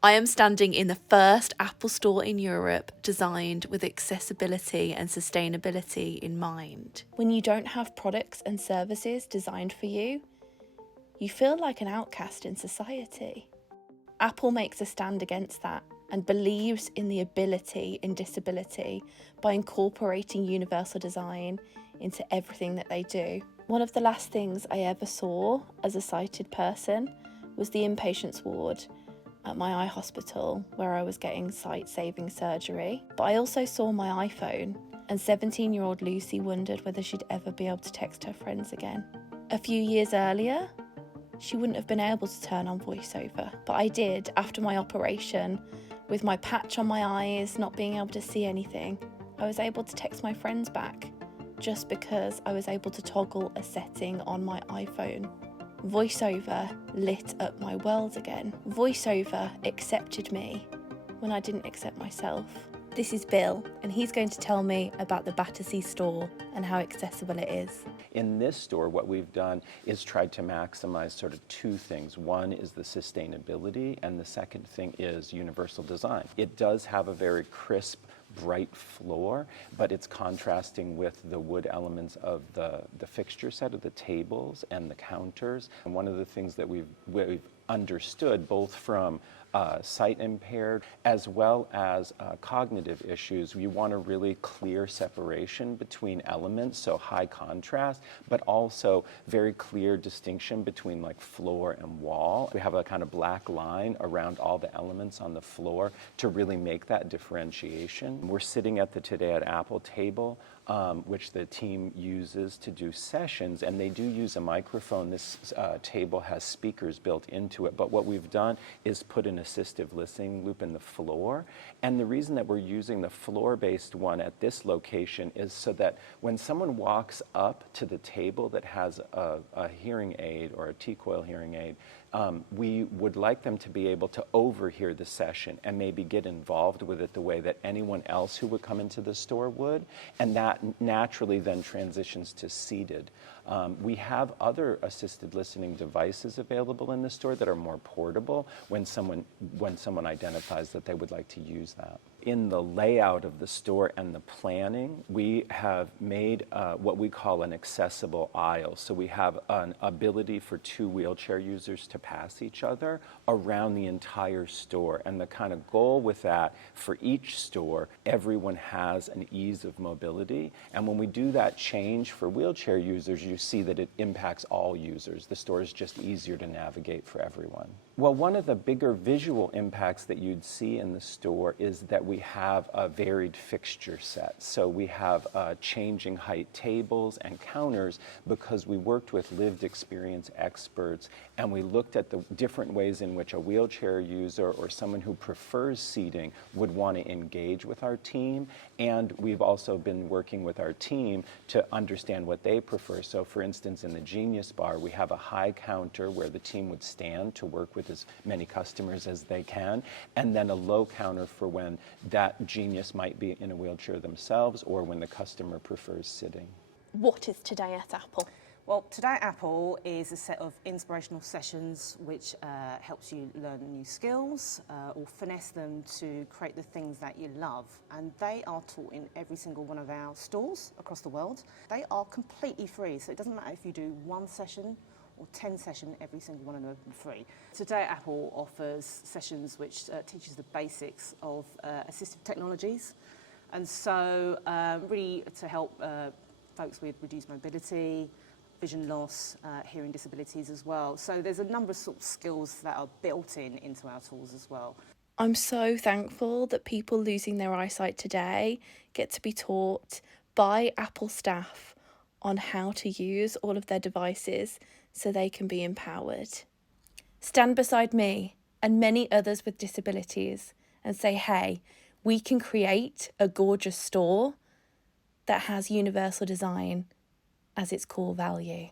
I am standing in the first Apple store in Europe designed with accessibility and sustainability in mind. When you don't have products and services designed for you, you feel like an outcast in society. Apple makes a stand against that and believes in the ability in disability by incorporating universal design into everything that they do. One of the last things I ever saw as a sighted person was the inpatients ward at my eye hospital where I was getting sight-saving surgery. But I also saw my iPhone, and 17-year-old Lucy wondered whether she'd ever be able to text her friends again. A few years earlier, she wouldn't have been able to turn on voiceover, but I did after my operation. With my patch on my eyes, not being able to see anything, I was able to text my friends back just because I was able to toggle a setting on my iPhone. VoiceOver lit up my world again. VoiceOver accepted me when I didn't accept myself. This is Bill, and he's going to tell me about the Battersea store and how accessible it is. In this store, what we've done is tried to maximize sort of two things. One is the sustainability, and the second thing is universal design. It does have a very crisp, bright floor, but it's contrasting with the wood elements of the fixture set of the tables and the counters. And one of the things that we've understood, both from sight impaired as well as cognitive issues, you want a really clear separation between elements, so high contrast, but also very clear distinction between like floor and wall. We have a kind of black line around all the elements on the floor to really make that differentiation. We're sitting at the Today at Apple table, which the team uses to do sessions, and they do use a microphone. This table has speakers built into it, but what we've done is put an assistive listening loop in the floor, and the reason that we're using the floor-based one at this location is so that when someone walks up to the table that has a hearing aid or a T-coil hearing aid, we would like them to be able to overhear the session and maybe get involved with it the way that anyone else who would come into the store would, and that naturally then transitions to seated. We have other assisted listening devices available in the store that are more portable when someone identifies that they would like to use that. In the layout of the store and the planning, we have made what we call an accessible aisle. So we have an ability for two wheelchair users to pass each other around the entire store. And the kind of goal with that, for each store, everyone has an ease of mobility. And when we do that change for wheelchair users, you see that it impacts all users. The store is just easier to navigate for everyone. Well, one of the bigger visual impacts that you'd see in the store is that we have a varied fixture set. So we have changing height tables and counters because we worked with lived experience experts, and we looked at the different ways in which a wheelchair user or someone who prefers seating would want to engage with our team. And we've also been working with our team to understand what they prefer. So for instance, in the Genius Bar, we have a high counter where the team would stand to work with as many customers as they can, and then a low counter for when that genius might be in a wheelchair themselves or when the customer prefers sitting. What is Today at Apple? Well, Today at Apple is a set of inspirational sessions which helps you learn new skills or finesse them to create the things that you love. And they are taught in every single one of our stores across the world. They are completely free, so it doesn't matter if you do one session or 10 sessions, every single one of them are free. Today at Apple offers sessions which teaches the basics of assistive technologies, and so really to help folks with reduced mobility, vision loss, hearing disabilities as well. So there's a number of sort of skills that are built into our tools as well. I'm so thankful that people losing their eyesight today get to be taught by Apple staff on how to use all of their devices so they can be empowered. Stand beside me and many others with disabilities and say, hey, we can create a gorgeous store that has universal design as its core value.